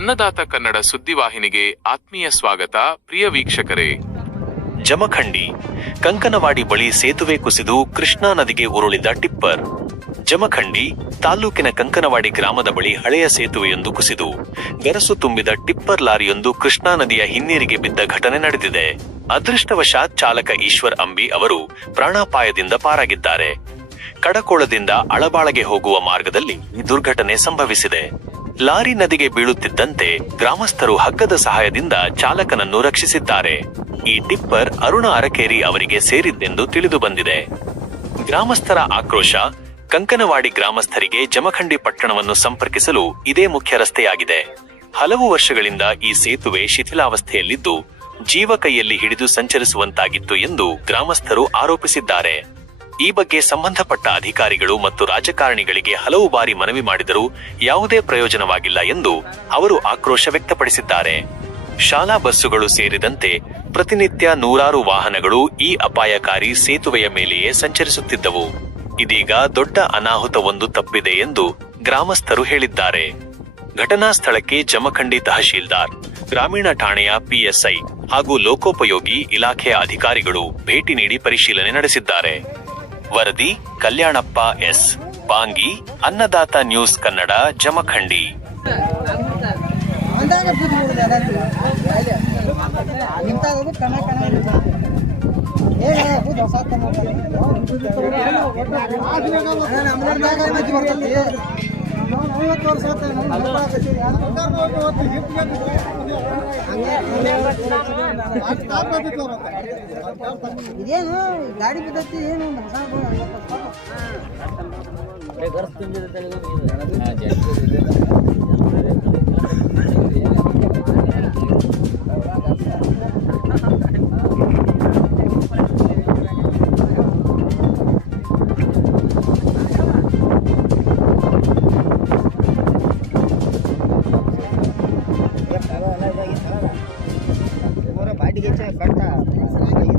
ಅನ್ನದಾತ ಕನ್ನಡ ಸುದ್ದಿವಾಹಿನಿಗೆ ಆತ್ಮೀಯ ಸ್ವಾಗತ, ಪ್ರಿಯ ವೀಕ್ಷಕರೇ. ಜಮಖಂಡಿ, ಕಂಕನವಾಡಿ ಬಳಿ ಸೇತುವೆ ಕುಸಿದು ಕೃಷ್ಣಾ ನದಿಗೆ ಉರುಳಿದ ಟಿಪ್ಪರ್. ಜಮಖಂಡಿ ತಾಲೂಕಿನ ಕಂಕನವಾಡಿ ಗ್ರಾಮದ ಬಳಿ ಹಳೆಯ ಸೇತುವೆಯೊಂದು ಕುಸಿದು ಗರಸು ತುಂಬಿದ ಟಿಪ್ಪರ್ ಲಾರಿಯೊಂದು ಕೃಷ್ಣಾ ನದಿಯ ಹಿನ್ನೀರಿಗೆ ಬಿದ್ದ ಘಟನೆ ನಡೆದಿದೆ. ಅದೃಷ್ಟವಶಾತ್ ಚಾಲಕ ಈಶ್ವರ್ ಅಂಬಿ ಅವರು ಪ್ರಾಣಾಪಾಯದಿಂದ ಪಾರಾಗಿದ್ದಾರೆ. ಕಡಕೋಳದಿಂದ ಅಳಬಾಳಗೆ ಹೋಗುವ ಮಾರ್ಗದಲ್ಲಿ ಈ ದುರ್ಘಟನೆ ಸಂಭವಿಸಿದೆ. ಲಾರಿ ನದಿಗೆ ಬೀಳುತ್ತಿದ್ದಂತೆ ಗ್ರಾಮಸ್ಥರು ಹಗ್ಗದ ಸಹಾಯದಿಂದ ಚಾಲಕನನ್ನು ರಕ್ಷಿಸಿದ್ದಾರೆ. ಈ ಟಿಪ್ಪರ್ ಅರುಣ ಅರಕೇರಿ ಅವರಿಗೆ ಸೇರಿದ್ದೆಂದು ತಿಳಿದು ಬಂದಿದೆ. ಗ್ರಾಮಸ್ಥರ ಆಕ್ರೋಶ, ಕಂಕನವಾಡಿ ಗ್ರಾಮಸ್ಥರಿಗೆ ಜಮಖಂಡಿ ಪಟ್ಟಣವನ್ನು ಸಂಪರ್ಕಿಸಲು ಇದೇ ಮುಖ್ಯ ರಸ್ತೆಯಾಗಿದೆ. ಹಲವು ವರ್ಷಗಳಿಂದ ಈ ಸೇತುವೆ ಶಿಥಿಲಾವಸ್ಥೆಯಲ್ಲಿದ್ದು, ಜೀವ ಕೈಯಲ್ಲಿ ಹಿಡಿದು ಸಂಚರಿಸುವಂತಾಗಿತ್ತು ಎಂದು ಗ್ರಾಮಸ್ಥರು ಆರೋಪಿಸಿದ್ದಾರೆ. ಈ ಬಗ್ಗೆ ಸಂಬಂಧಪಟ್ಟ ಅಧಿಕಾರಿಗಳು ಮತ್ತು ರಾಜಕಾರಣಿಗಳಿಗೆ ಹಲವು ಬಾರಿ ಮನವಿ ಮಾಡಿದರೂ ಯಾವುದೇ ಪ್ರಯೋಜನವಾಗಿಲ್ಲ ಎಂದು ಅವರು ಆಕ್ರೋಶ ವ್ಯಕ್ತಪಡಿಸಿದ್ದಾರೆ. ಶಾಲಾ ಬಸ್ಸುಗಳು ಸೇರಿದಂತೆ ಪ್ರತಿನಿತ್ಯ ನೂರಾರು ವಾಹನಗಳು ಈ ಅಪಾಯಕಾರಿ ಸೇತುವೆಯ ಮೇಲೆಯೇ ಸಂಚರಿಸುತ್ತಿದ್ದವು. ಇದೀಗ ದೊಡ್ಡ ಅನಾಹುತವೊಂದು ತಪ್ಪಿದೆ ಎಂದು ಗ್ರಾಮಸ್ಥರು ಹೇಳಿದ್ದಾರೆ. ಘಟನಾ ಸ್ಥಳಕ್ಕೆ ಜಮಖಂಡಿ ತಹಶೀಲ್ದಾರ್, ಗ್ರಾಮೀಣ ಠಾಣೆಯ ಪಿಎಸ್ಐ ಹಾಗೂ ಲೋಕೋಪಯೋಗಿ ಇಲಾಖೆಯ ಅಧಿಕಾರಿಗಳು ಭೇಟಿ ನೀಡಿ ಪರಿಶೀಲನೆ ನಡೆಸಿದ್ದಾರೆ. ವರದಿ ಕಲ್ಯಾಣಪ್ಪ ಎಸ್. ಬಾಂಗಿ ಅನ್ನದಾತ ನ್ಯೂಸ್ ಕನ್ನಡ ಜಮಖಂಡಿ. ಇದೇನು? ಗಾಡಿ ಬಿದ್ದೈತಿ ಏನು? ಹೊಸ ಐವತ್ತು ವರ್ಷ. ಬಾಡಿಗೆ